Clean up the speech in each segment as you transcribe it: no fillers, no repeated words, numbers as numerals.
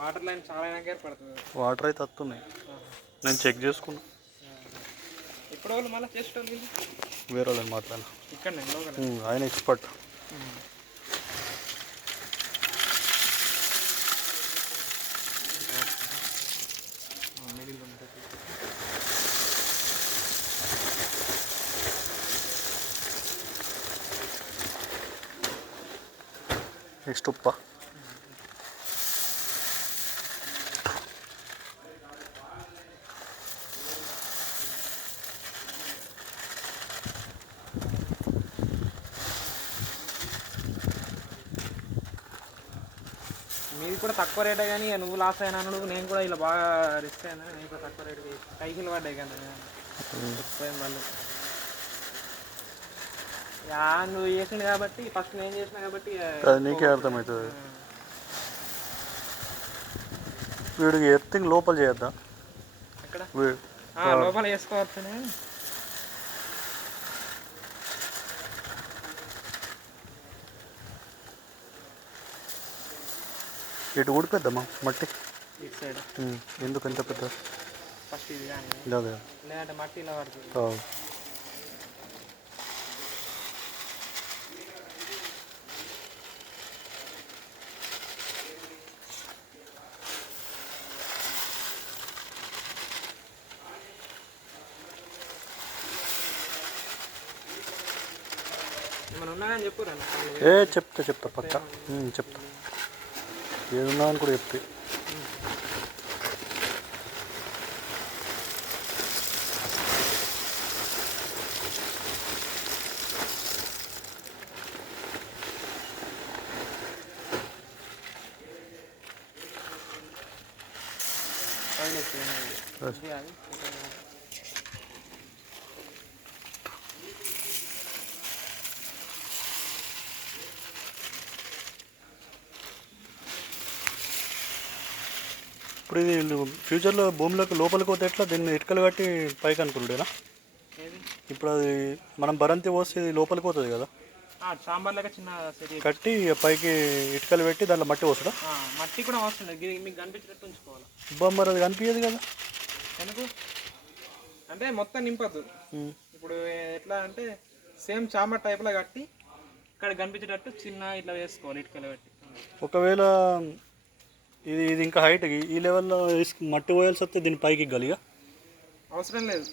Water line చాలా ఏర్పడుతుంది. Water అయితే వస్తున్నాయి, నేను చెక్ చేసుకున్నా. ఎప్పుడు వాళ్ళు మళ్ళీ చేసేటోళ్ళు వేరే వాళ్ళని మాట్లాడినా, ఇక్కడ ఆయన ఎక్స్పర్ట్. నెక్స్ట్ ఉప్ప. మీది కూడా తక్కువ రేటే కానీ నువ్వు లాస్ అయినా నేను కూడా ఇలా బాగా రిస్క్ అయినా, నేను కూడా తక్కువ రేటుకి కైకిలు పడ్డాయి కానీ ఎక్కువ మళ్ళీ నువ్వు చేసింది కాబట్టి ఫస్ట్ నేను చేసిన కాబట్టి నీకే అర్థమవుతుంది. వీడికి ఎర్తింగ్ లోపల చేయొద్దా? ఎక్కడ లోపల చేసుకోవచ్చు. ఇటు ఊడిపోద్దమ్మా మట్టి ఇటు సైడ్. ఎందుకు ఎంత పెద్ద ఫస్ట్ ఇది కానీ లేదంటే మట్టి ఇలా పడుతుంది. ఏమైనా ఉన్నా కానీ చెప్పురా. చెప్తా పక్క చెప్తా, ఏదున్నా అని కూడా చెప్తే. ఇప్పుడు ఇది ఫ్యూచర్లో భూమిలోకి లోపలికి పోతే ఎట్లా? దీన్ని ఇటుకలు కట్టి పైకి అనుకున్నాడేనా? ఇప్పుడు అది మనం బరంతి పోస్తే ఇది లోపలికి పోతుంది కదా, కట్టి పైకి ఇటుకలు పెట్టి దాంట్లో మట్టి పోస్తాడా? మట్టి కూడా వస్తుంది, మీకు కనిపించేటట్టు ఉంచుకోవాలి. మరి అది కనిపించదు కదా ఎందుకు అంటే మొత్తం నింపద్దు. ఇప్పుడు ఎట్లా అంటే సేమ్ చాంబర్ టైప్లో కట్టి ఇక్కడ కనిపించేటట్టు చిన్న ఇట్లా వేసుకోవాలి ఇటుకలు కట్టి. ఒకవేళ ఇది ఇంకా హైట్ ఈ లెవెల్లో మట్టి పోయాల్సి వస్తే దీని పైకి గలిగా అవసరం లేదు.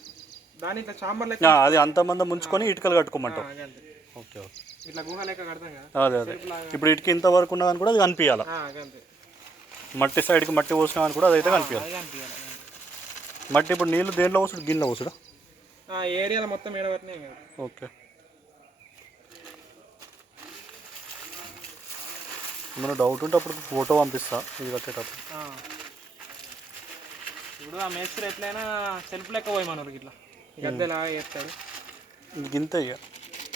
దాని ఇట్లా చాంబర్ లెక్క అది అంతమంది ముంచుకొని ఇటుకలు కట్టుకోమంటావు. ఓకే ఓకే, ఇట్లా గుహ లెక్క కడతాం కదా. అదే ఇప్పుడు ఇటుక ఇంతవరకు ఉన్నదని కూడా అది కనిపించాలి. మట్టి సైడ్కి మట్టి పోసినా అని కూడా అదైతే కనిపించాలి. మట్టి ఇప్పుడు నీళ్ళు దేంట్లో పోసుడు? గిన్నెలో పోసుడా? ఏరియాలో మొత్తం ఏడబట్టినాయి కదా. ఓకే, ఏమైనా డౌట్ ఉంటే అప్పుడు ఫోటో పంపిస్తా ఇది కట్టేటప్పుడు. ఇప్పుడు ఆ మేస్త్రి ఎట్లయినా సెల్ఫ్ లెక్క పోయమన్నారు, ఇట్లా గద్దెలా వేస్తాడు. గింత ఇక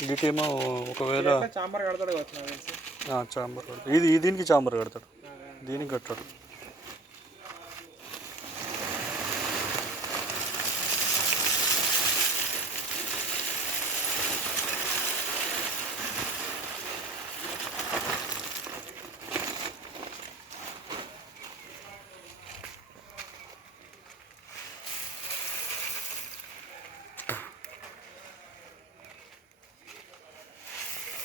గిటేమో ఒకవేళ చాంబర్ కడతాడు కావచ్చు నాకు తెలిసి. చాంబర్ కడతాడు, ఇది దీనికి చాంబర్ కడతాడు, దీనికి కట్టాడు.